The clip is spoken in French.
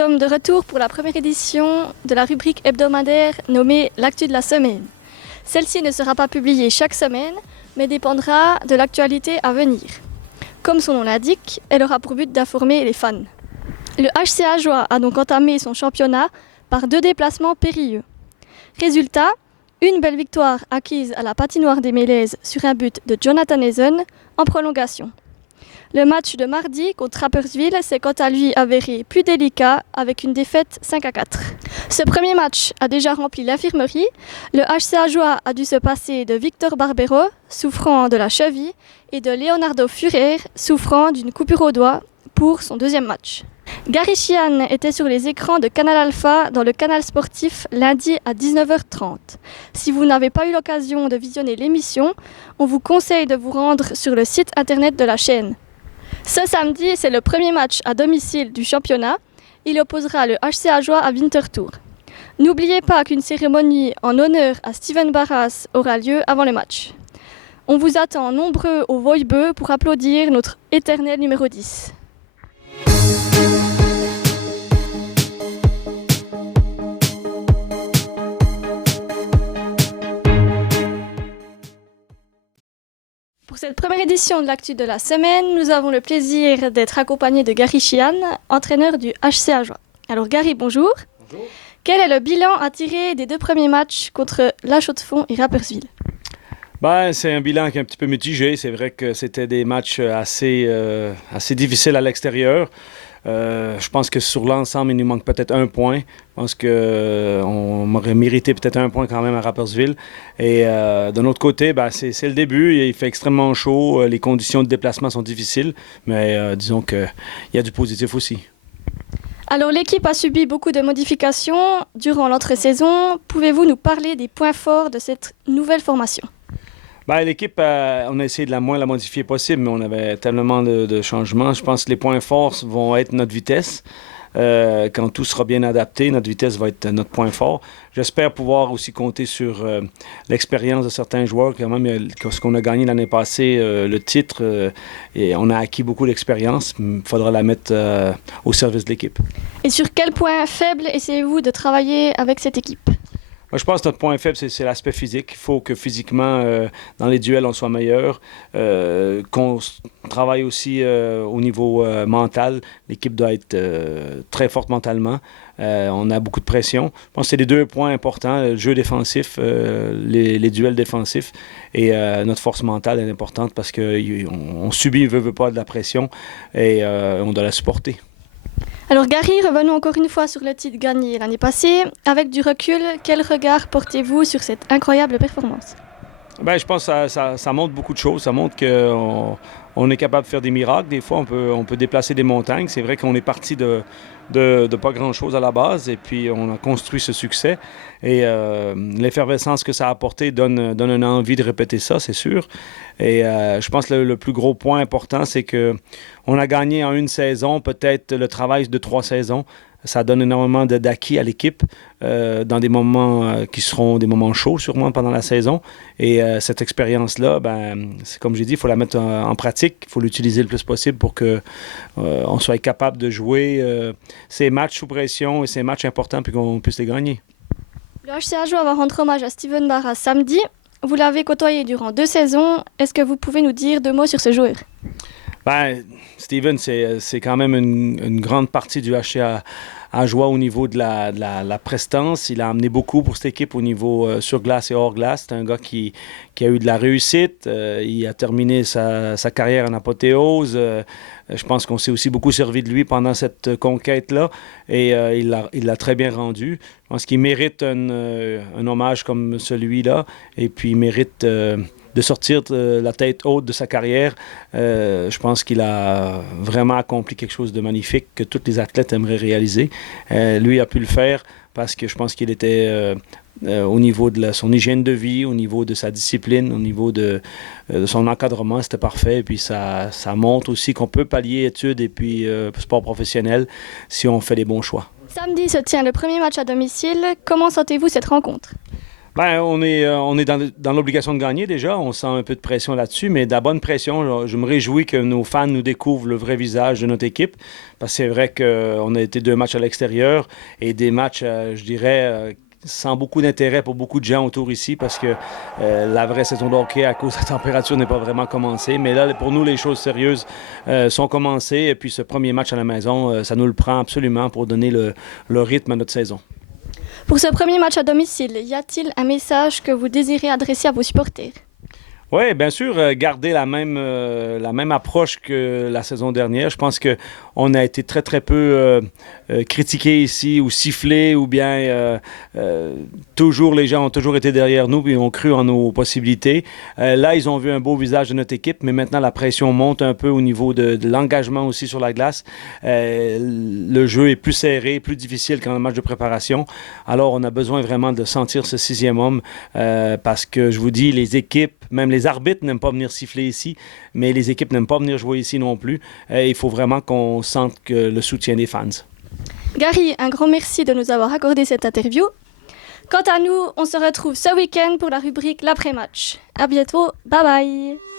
sommes de retour pour la première édition de la rubrique hebdomadaire nommée L'actu de la semaine. Celle-ci ne sera pas publiée chaque semaine, mais dépendra de l'actualité à venir. Comme son nom l'indique, elle aura pour but d'informer les fans. Le HC Ajoie a donc entamé son championnat par 2 déplacements périlleux. Résultat, une belle victoire acquise à la patinoire des Mélèzes sur un but de Jonathan Hazen en prolongation. Le match de mardi contre Rapperswil s'est quant à lui avéré plus délicat avec une défaite 5-4. Ce premier match a déjà rempli l'infirmerie. Le HC Ajoie a dû se passer de Victor Barbero, souffrant de la cheville, et de Leonardo Furer, souffrant d'une coupure au doigt, pour son deuxième match. Gary Sheehan était sur les écrans de Canal Alpha dans le canal sportif lundi à 19h30. Si vous n'avez pas eu l'occasion de visionner l'émission, on vous conseille de vous rendre sur le site internet de la chaîne. Ce samedi, c'est le premier match à domicile du championnat. Il opposera le HC Ajoie à Winterthur. N'oubliez pas qu'une cérémonie en honneur à Steven Barras aura lieu avant le match. On vous attend nombreux au Voibeu pour applaudir notre éternel numéro 10. Pour cette première édition de l'actu de la semaine, nous avons le plaisir d'être accompagnés de Gary Sheehan, entraîneur du HC Ajoie. Alors Gary, bonjour. Bonjour. Quel est le bilan à tirer des 2 premiers matchs contre La Chaux-de-Fonds et Rapperswil? C'est un bilan qui est un petit peu mitigé. C'est vrai que c'était des matchs assez difficiles à l'extérieur. Je pense que sur l'ensemble, il nous manque peut-être 1 point. Je pense qu'on aurait mérité peut-être 1 point quand même à Rapperswil. Et d'un autre côté, c'est le début. Il fait extrêmement chaud. Les conditions de déplacement sont difficiles. Mais disons qu'il y a du positif aussi. Alors l'équipe a subi beaucoup de modifications durant l'entre-saison. Pouvez-vous nous parler des points forts de cette nouvelle formation? L'équipe, on a essayé de la moins la modifier possible, mais on avait tellement de changements. Je pense que les points forts vont être notre vitesse. Quand tout sera bien adapté, notre vitesse va être notre point fort. J'espère pouvoir aussi compter sur l'expérience de certains joueurs. Quand même, ce qu'on a gagné l'année passée, le titre, et on a acquis beaucoup d'expérience. Il faudra la mettre au service de l'équipe. Et sur quel point faible essayez-vous de travailler avec cette équipe? Moi, je pense que notre point faible, c'est l'aspect physique. Il faut que physiquement, dans les duels, on soit meilleur. Qu'on travaille aussi au niveau mental. L'équipe doit être très forte mentalement. On a beaucoup de pression. Je pense que c'est les 2 points importants, le jeu défensif, les duels défensifs. Et notre force mentale est importante parce qu'on subit, veut pas, de la pression et on doit la supporter. Alors Gary, revenons encore une fois sur le titre gagné l'année passée. Avec du recul, quel regard portez-vous sur cette incroyable performance? Je pense que ça montre beaucoup de choses. Ça montre qu'on est capable de faire des miracles. Des fois, on peut déplacer des montagnes. C'est vrai qu'on est parti de pas grand-chose à la base et puis on a construit ce succès. Et l'effervescence que ça a apporté donne une envie de répéter ça, c'est sûr. Et je pense que le plus gros point important, c'est qu'on a gagné en 1 saison, peut-être le travail de 3 saisons. Ça donne énormément d'acquis à l'équipe dans des moments qui seront des moments chauds sûrement pendant la saison. Et cette expérience-là, c'est comme j'ai dit, il faut la mettre en pratique. Il faut l'utiliser le plus possible pour qu'on soit capable de jouer ces matchs sous pression et ces matchs importants puis qu'on puisse les gagner. Le HC Ajoie va rendre hommage à Steven Barras samedi. Vous l'avez côtoyé durant 2 saisons. Est-ce que vous pouvez nous dire 2 mots sur ce joueur? Steven, c'est quand même une grande partie du HC Ajoie au niveau de la prestance. Il a amené beaucoup pour cette équipe au niveau sur glace et hors glace. C'est un gars qui a eu de la réussite. Il a terminé sa carrière en apothéose. Je pense qu'on s'est aussi beaucoup servi de lui pendant cette conquête-là et il l'a très bien rendu. Je pense qu'il mérite un hommage comme celui-là et puis il mérite de sortir la tête haute de sa carrière. Je pense qu'il a vraiment accompli quelque chose de magnifique que tous les athlètes aimeraient réaliser. Lui a pu le faire parce que je pense qu'il était au niveau de son hygiène de vie, au niveau de sa discipline, au niveau de son encadrement, c'était parfait. Et puis ça montre aussi qu'on peut pallier études et puis sport professionnel si on fait les bons choix. Samedi se tient le premier match à domicile. Comment sentez-vous cette rencontre? Ben, on est dans l'obligation de gagner déjà. On sent un peu de pression là-dessus, mais de la bonne pression. Je me réjouis que nos fans nous découvrent le vrai visage de notre équipe. Parce que c'est vrai qu'on a été 2 matchs à l'extérieur et des matchs, je dirais, sans beaucoup d'intérêt pour beaucoup de gens autour ici parce que la vraie saison de hockey, à cause de la température, n'est pas vraiment commencée. Mais là, pour nous, les choses sérieuses sont commencées. Et puis ce premier match à la maison, ça nous le prend absolument pour donner le rythme à notre saison. Pour ce premier match à domicile, y a-t-il un message que vous désirez adresser à vos supporters? Oui, bien sûr, garder la même approche que la saison dernière. Je pense qu'on a été très, très peu critiqués ici ou sifflés ou bien toujours, les gens ont toujours été derrière nous et ont cru en nos possibilités. Là, ils ont vu un beau visage de notre équipe, mais maintenant, la pression monte un peu au niveau de l'engagement aussi sur la glace. Le jeu est plus serré, plus difficile qu'en match de préparation. Alors, on a besoin vraiment de sentir ce 6e homme parce que, je vous dis, les équipes, même les arbitres n'aiment pas venir siffler ici, mais les équipes n'aiment pas venir jouer ici non plus. Il faut vraiment qu'on sente le soutien des fans. Gary, un grand merci de nous avoir accordé cette interview. Quant à nous, on se retrouve ce week-end pour la rubrique l'après-match. À bientôt, bye bye.